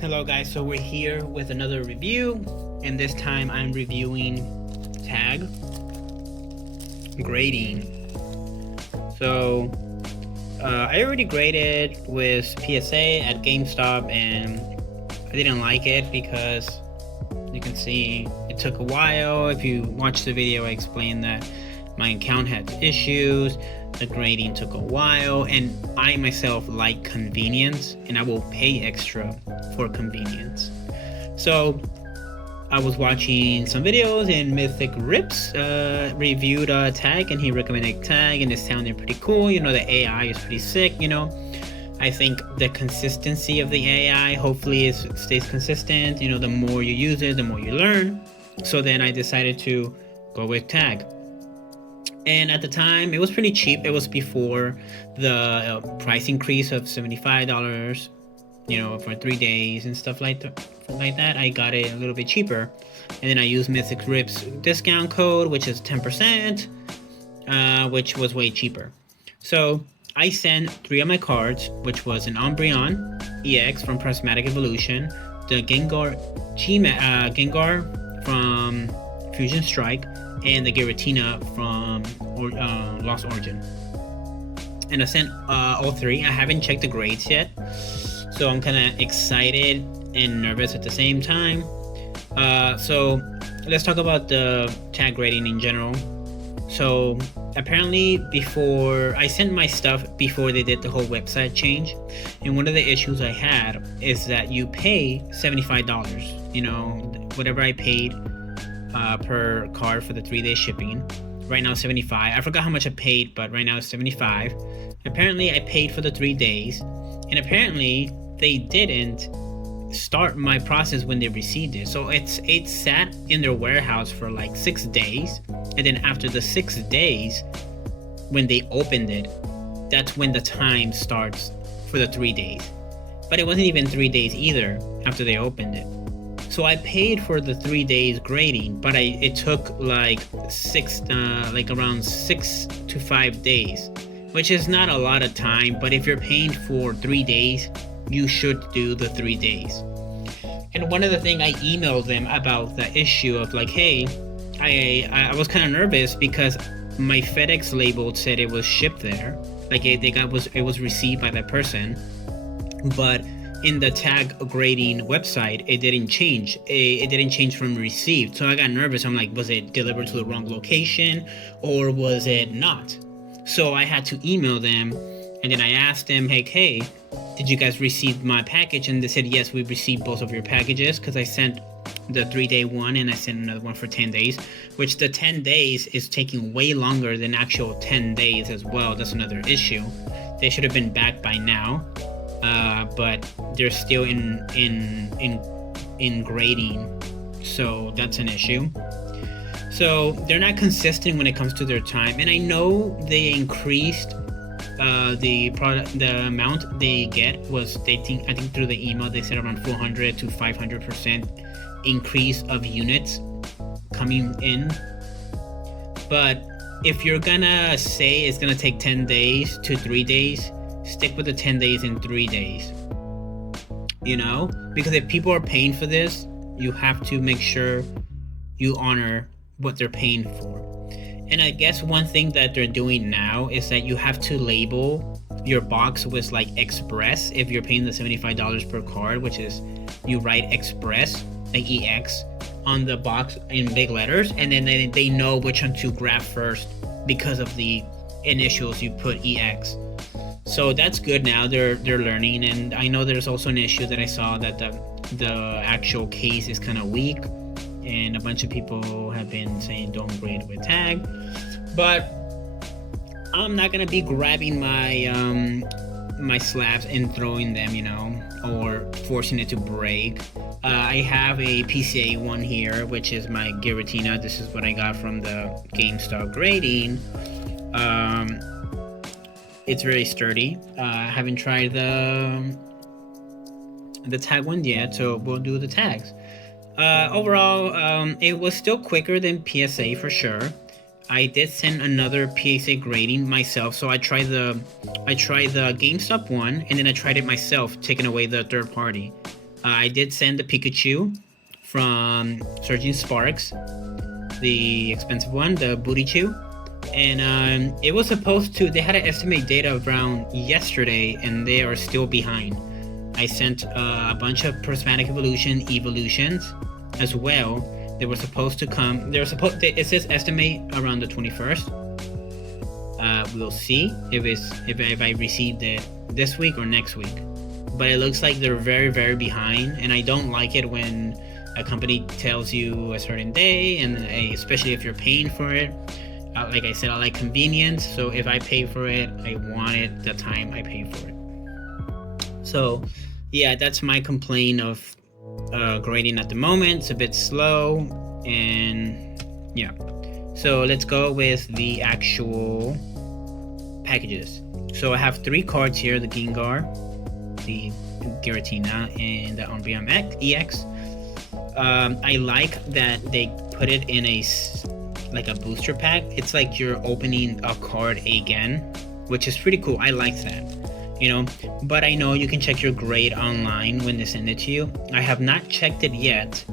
Hello guys, so we're here with another review, and this time I'm reviewing tag grading. So I already graded with PSA at GameStop, and I didn't like it because you can see it took a while. If you watch the video, I explained that my account had issues, the grading took a while, and I myself like convenience, and I will pay extra for convenience. So I was watching some videos, and Mythic Rips reviewed Tag, and he recommended Tag, and it sounded pretty cool. You know, the AI is pretty sick. You know, I think the consistency of the AI, hopefully it stays consistent. You know, the more you use it, the more you learn. So then I decided to go with Tag. And at the time, it was pretty cheap. It was before the price increase of $75, you know, for 3 days and stuff like that. I got it a little bit cheaper. And then I used Mythic Rip's discount code, which is 10%, which was way cheaper. So I sent 3 of my cards, which was an Umbreon EX from Prismatic Evolution, the Gengar from Fusion Strike, and the Giratina from Lost Origin. And I sent all 3. I haven't checked the grades yet, so I'm kind of excited and nervous at the same time. So let's talk about the tag grading in general. So apparently, before I sent my stuff before they did the whole website change, and one of the issues I had is that you pay $75, you know, whatever I paid per card for the 3-day shipping. Right now $75. I forgot how much I paid, but right now it's $75. Apparently I paid for the 3 days, and apparently they didn't start my process when they received it. So it sat in their warehouse for like 6 days, and then after the 6 days, when they opened it, that's when the time starts for the 3 days. But it wasn't even 3 days either after they opened it. So I paid for the 3 days grading, but it took like around 6 to 5 days, which is not a lot of time. But if you're paying for 3 days, you should do the 3 days. And one of the things I emailed them about the issue of like, hey, I was kind of nervous because my FedEx label said it was shipped there, like it was received by that person, but in the tag grading website, it didn't change. It didn't change from received. So I got nervous. I'm like, was it delivered to the wrong location or was it not? So I had to email them, and then I asked them, hey, did you guys receive my package? And they said, yes, we received both of your packages, because I sent the 3-day one and I sent another one for 10 days, which the 10 days is taking way longer than actual 10 days as well. That's another issue. They should have been back by now. But they're still in grading, so that's an issue. So they're not consistent when it comes to their time, and I know they increased the amount they get was I think through the email they said around 400 to 500% increase of units coming in. But if you're gonna say it's gonna take 10 days to 3 days, stick with the 10 days and 3 days, you know, because if people are paying for this, you have to make sure you honor what they're paying for. And I guess one thing that they're doing now is that you have to label your box with like Express. If you're paying the $75 per card, which is you write Express, like EX, on the box in big letters, and then they know which one to grab first because of the initials you put EX. So that's good. Now they're learning. And I know there's also an issue that I saw that the actual case is kind of weak, and a bunch of people have been saying don't grade with tag. But I'm not gonna be grabbing my my slabs and throwing them, you know, or forcing it to break. I have a PCA one here, which is my Giratina. This is what I got from the GameStop grading. It's very sturdy. I haven't tried the tag one yet, so we'll do the tags. Overall, it was still quicker than PSA for sure. I did send another PSA grading myself, so I tried the GameStop one, and then I tried it myself, taking away the third party. I did send the Pikachu from Surging Sparks, the expensive one, the Booty Chew. And it was supposed to, they had an estimate data around yesterday, and they are still behind. I sent a bunch of Prismatic evolutions as well. They were supposed to come, it says estimate around the 21st. We'll see if I received it this week or next week. But it looks like they're very, very behind, and I don't like it when a company tells you a certain day, and especially if you're paying for it. Like I said, I like convenience, so if I pay for it, I want it the time I pay for it. So yeah, that's my complaint of grading at the moment. It's a bit slow, and yeah. So let's go with the actual packages. So I have 3 cards here: the Gengar, the Giratina, and the Umbreon EX. I like that they put it in like a booster pack. It's like you're opening a card again, which is pretty cool. I like that, but I know you can check your grade online when they send it to you. I have not checked it yet,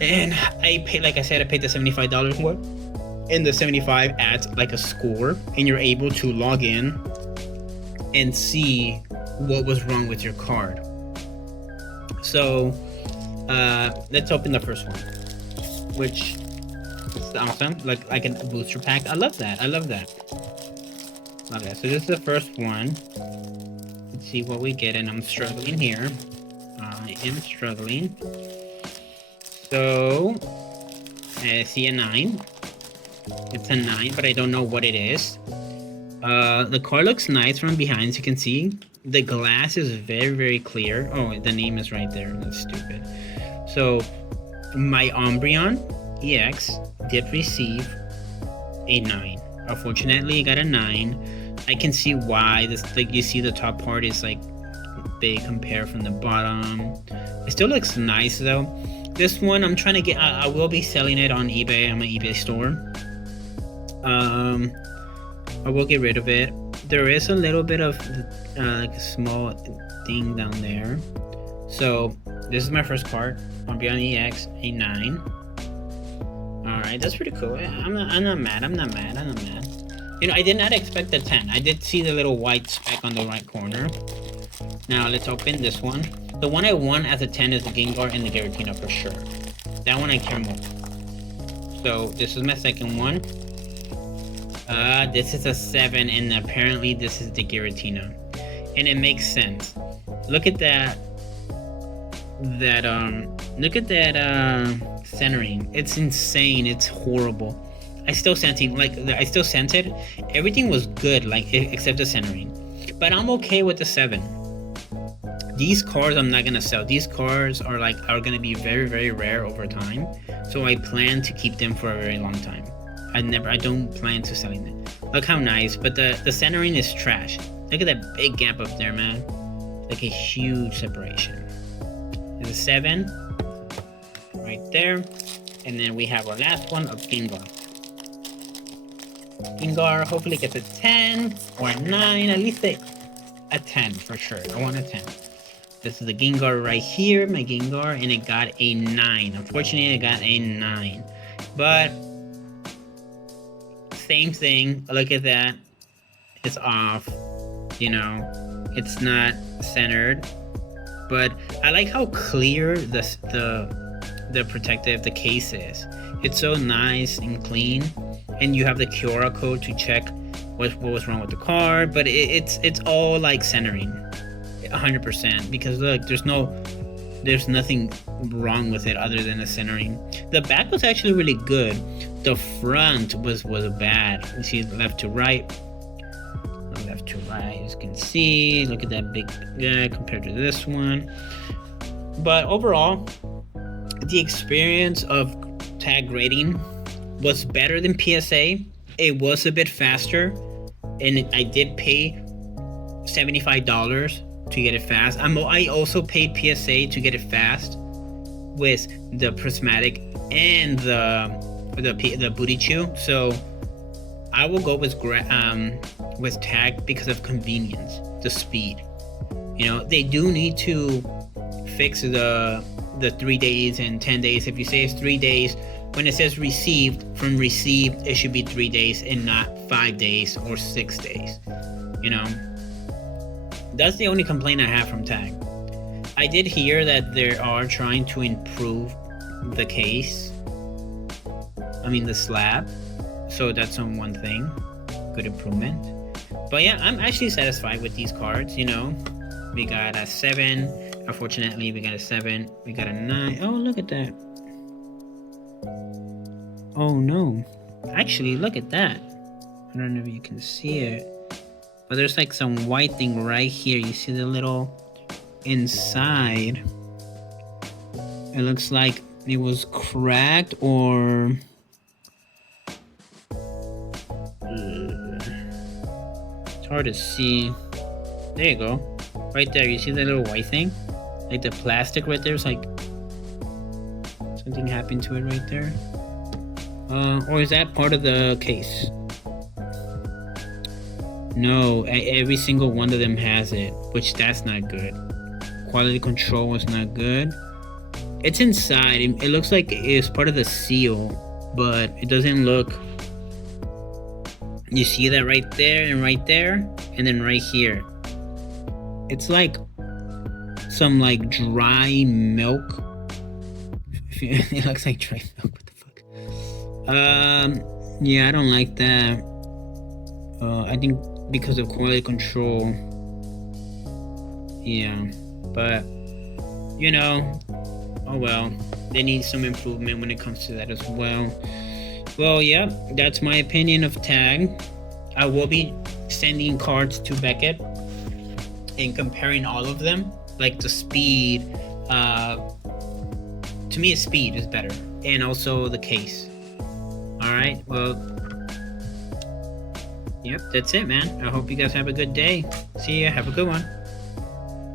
and I paid, like I said, I paid the $75 for it, and the 75 adds like a score, and you're able to log in and see what was wrong with your card. So let's open the first one, which is awesome, like a booster pack. I love that. Okay, so this is the first one. Let's see what we get, and I'm struggling here. I am struggling. So I see a 9. It's a 9, but I don't know what it is. The card looks nice from behind, as you can see. The glass is very, very clear. Oh, the name is right there. That's stupid. So my Umbreon EX did receive a 9. Unfortunately, I got a 9. I can see why. This, like, you see the top part is like big compared from the bottom. It still looks nice though. This one I'm trying to get. I will be selling it on eBay, on my eBay store. I will get rid of it. There is a little bit of like a small thing down there. So this is my first card, Umbreon EX, a 9. Alright, that's pretty cool. I'm not mad. I did not expect a 10. I did see the little white speck on the right corner. Now let's open this one. The one I want as a 10 is the Gengar and the Giratina for sure. That one I care more. So this is my second one. This is a 7, and apparently this is the Giratina. And it makes sense. Look at that. Look at that centering. It's insane. It's horrible. I still sent it. Everything was good, like except the centering. But I'm okay with the 7. These cards I'm not gonna sell. These cards are gonna be very, very rare over time. So I plan to keep them for a very long time. I don't plan to selling them. Look how nice, but the centering is trash. Look at that big gap up there, man. Like a huge separation. There's a 7 right there, and then we have our last one of Gengar. Gengar hopefully gets a 10 or a 9, at least a 10 for sure. I want a 10. This is the Gengar right here, my Gengar, and it got a 9. Unfortunately, it got a 9, but same thing. Look at that. It's off. It's not centered. But I like how clear the protective, the case is. It's so nice and clean, and you have the QR code to check what was wrong with the card. But it's all like centering, 100%. Because look, there's nothing wrong with it other than the centering. The back was actually really good. The front was bad. You see left to right, as you can see. Look at that big compared to this one. But overall, the experience of tag grading was better than PSA. It was a bit faster, and I did pay $75 to get it fast. I also paid PSA to get it fast with the Prismatic and the Booty Chew. So I will go with tag because of convenience, the speed. They do need to fix the 3 days and 10 days. If you say it's 3 days, when it says received, from received, it should be 3 days and not 5 days or 6 days. You know, that's the only complaint I have from Tag. I did hear that they are trying to improve the case. I mean, the slab. So that's on one thing. Good improvement. But yeah, I'm actually satisfied with these cards, you know. We got a 7. Unfortunately, we got a 7. We got a 9. Oh, look at that. Oh, no. Actually, look at that. I don't know if you can see it. But there's like some white thing right here. You see the little inside. It looks like it was cracked or... It's hard to see. There you go. Right there. You see that little white thing? Like the plastic right there. It's like something happened to it right there. Or is that part of the case? No, every single one of them has it, which that's not good. Quality control is not good. It's inside. It looks like it's part of the seal, but it doesn't look. You see that right there, and then right here. It's like some like dry milk. It looks like dry milk. What the fuck? Yeah, I don't like that. I think because of quality control. Yeah, but you know, oh well. They need some improvement when it comes to that as well. Well, yeah, that's my opinion of Tag. I will be sending cards to Beckett and comparing all of them, like the speed. To me, speed is better, and also the case. All right, well, yep, that's it, man. I hope you guys have a good day. See ya. Have a good one.